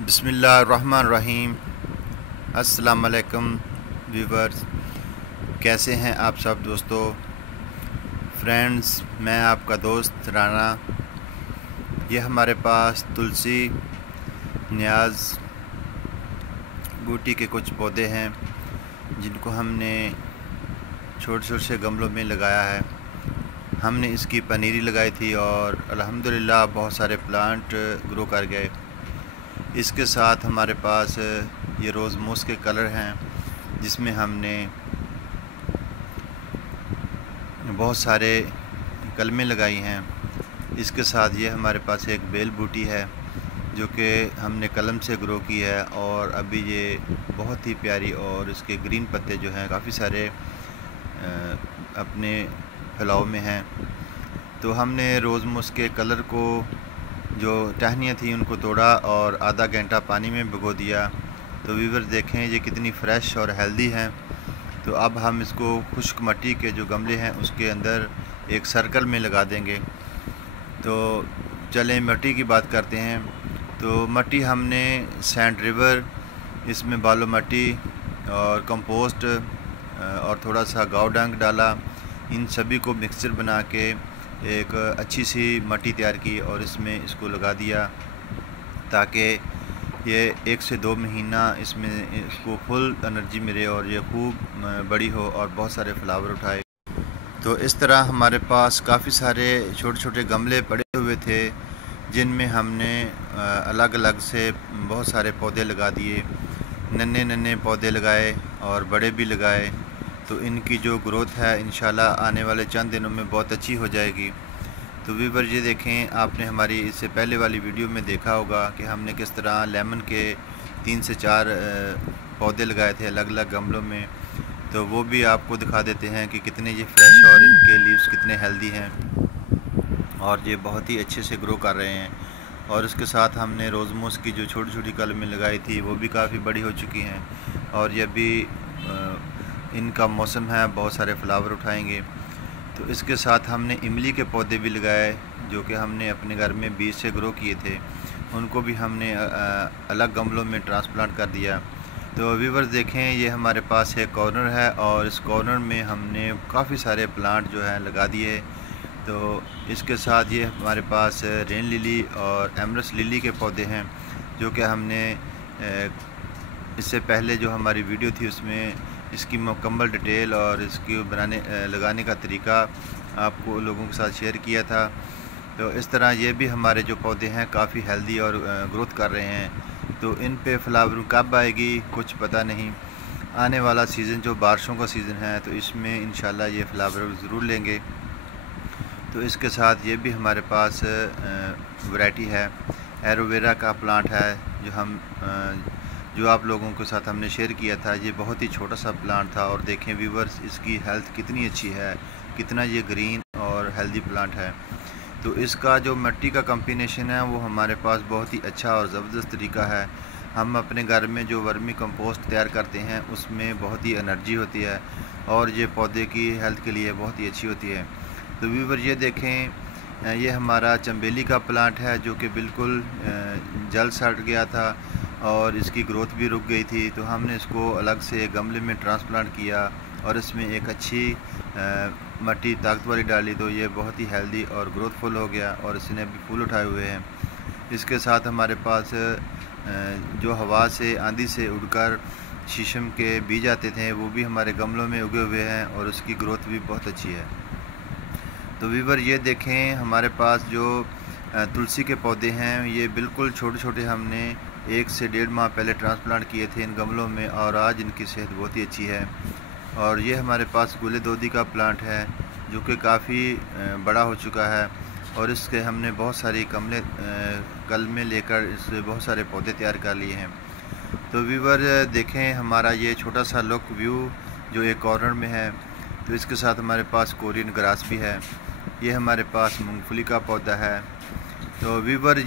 बिस्मिल्लाहिर्रहमानिर्रहीम। अस्सलाम वालेकुम व्यूवर्स, कैसे हैं आप सब दोस्तों, फ्रेंड्स। मैं आपका दोस्त राना। ये हमारे पास तुलसी न्याज बूटी के कुछ पौधे हैं जिनको हमने छोटे छोटे से गमलों में लगाया है। हमने इसकी पनीरी लगाई थी और अल्हम्दुलिल्लाह बहुत सारे प्लांट ग्रो कर गए। इसके साथ हमारे पास ये रोज़मोस के कलर हैं जिसमें हमने बहुत सारे कलमें लगाई हैं। इसके साथ ये हमारे पास एक बेल बूटी है जो कि हमने कलम से ग्रो की है और अभी ये बहुत ही प्यारी, और इसके ग्रीन पत्ते जो हैं काफ़ी सारे अपने फैलाव में हैं। तो हमने रोज़मोस के कलर को जो टहनियाँ थी उनको तोड़ा और आधा घंटा पानी में भिगो दिया। तो व्यूअर्स देखें ये कितनी फ़्रेश और हेल्दी हैं। तो अब हम इसको खुश्क मिट्टी के जो गमले हैं उसके अंदर एक सर्कल में लगा देंगे। तो चलें मिट्टी की बात करते हैं। तो मिट्टी हमने सैंड रिवर, इसमें बालू मिट्टी और कंपोस्ट और थोड़ा सा गाव डंग डाला। इन सभी को मिक्सचर बना के एक अच्छी सी मिट्टी तैयार की और इसमें इसको लगा दिया ताकि ये 1 से 2 महीना इसमें इसको फुल एनर्जी मिले और ये खूब बड़ी हो और बहुत सारे फ्लावर उठाए। तो इस तरह हमारे पास काफ़ी सारे छोटे छोटे गमले पड़े हुए थे जिनमें हमने अलग अलग से बहुत सारे पौधे लगा दिए। नन्हे नन्हे पौधे लगाए और बड़े भी लगाए। तो इनकी जो ग्रोथ है इंशाल्लाह आने वाले चंद दिनों में बहुत अच्छी हो जाएगी। तो व्यूअर ये देखें, आपने हमारी इससे पहले वाली वीडियो में देखा होगा कि हमने किस तरह लेमन के 3 से 4 पौधे लगाए थे अलग अलग गमलों में। तो वो भी आपको दिखा देते हैं कि कितने ये फ्रेश और इनके लीव्स कितने हेल्दी हैं और ये बहुत ही अच्छे से ग्रो कर रहे हैं। और इसके साथ हमने रोज़मोस की जो छोटी छोटी कलमें लगाई थी वो भी काफ़ी बड़ी हो चुकी हैं और ये भी इनका मौसम है, बहुत सारे फ्लावर उठाएंगे। तो इसके साथ हमने इमली के पौधे भी लगाए जो कि हमने अपने घर में बीज से ग्रो किए थे। उनको भी हमने अलग गमलों में ट्रांसप्लांट कर दिया। तो व्यूअर्स देखें, ये हमारे पास एक कॉर्नर है और इस कॉर्नर में हमने काफ़ी सारे प्लांट जो हैं लगा दिए। तो इसके साथ ये हमारे पास रेन लिली और एमरस लिली के पौधे हैं जो कि हमने इससे पहले जो हमारी वीडियो थी उसमें इसकी मुकम्मल डिटेल और इसकी लगाने का तरीका आपको लोगों के साथ शेयर किया था। तो इस तरह ये भी हमारे जो पौधे हैं काफ़ी हेल्दी और ग्रोथ कर रहे हैं। तो इन पे फ्लावर कब आएगी कुछ पता नहीं। आने वाला सीज़न जो बारिशों का सीज़न है तो इसमें इंशाल्लाह ये फ्लावर ज़रूर लेंगे। तो इसके साथ ये भी हमारे पास वैरायटी है, एलोवेरा का प्लांट है जो आप लोगों के साथ हमने शेयर किया था। ये बहुत ही छोटा सा प्लांट था और देखें व्यूवर्स इसकी हेल्थ कितनी अच्छी है, कितना ये ग्रीन और हेल्दी प्लांट है। तो इसका जो मिट्टी का कॉम्बिनेशन है वो हमारे पास बहुत ही अच्छा और ज़बरदस्त तरीका है। हम अपने घर में जो वर्मी कंपोस्ट तैयार करते हैं उसमें बहुत ही एनर्जी होती है और ये पौधे की हेल्थ के लिए बहुत ही अच्छी होती है। तो व्यूवर ये देखें, ये हमारा चंबेली का प्लांट है जो कि बिल्कुल जल सड़ गया था और इसकी ग्रोथ भी रुक गई थी। तो हमने इसको अलग से गमले में ट्रांसप्लांट किया और इसमें एक अच्छी मिट्टी ताकत वाली डाली तो ये बहुत ही हेल्दी और ग्रोथफुल हो गया और इसने अभी फूल उठाए हुए हैं। इसके साथ हमारे पास जो हवा से आंधी से उड़कर शीशम के बीज आते थे वो भी हमारे गमलों में उगे हुए हैं और उसकी ग्रोथ भी बहुत अच्छी है। तो व्यूअर ये देखें, हमारे पास जो तुलसी के पौधे हैं ये बिल्कुल छोटे छोटे हमने 1 से 1.5 माह पहले ट्रांसप्लांट किए थे इन गमलों में और आज इनकी सेहत बहुत ही अच्छी है। और ये हमारे पास गुले दोदी का प्लांट है जो कि काफ़ी बड़ा हो चुका है और इसके हमने बहुत सारी कलमें लेकर इससे बहुत सारे पौधे तैयार कर लिए हैं। तो व्यूअर देखें, हमारा ये छोटा सा लुक व्यू जो एक कॉर्नर में है। तो इसके साथ हमारे पास कोरियन ग्रास भी है। ये हमारे पास मूंगफली का पौधा है। तो व्यूअर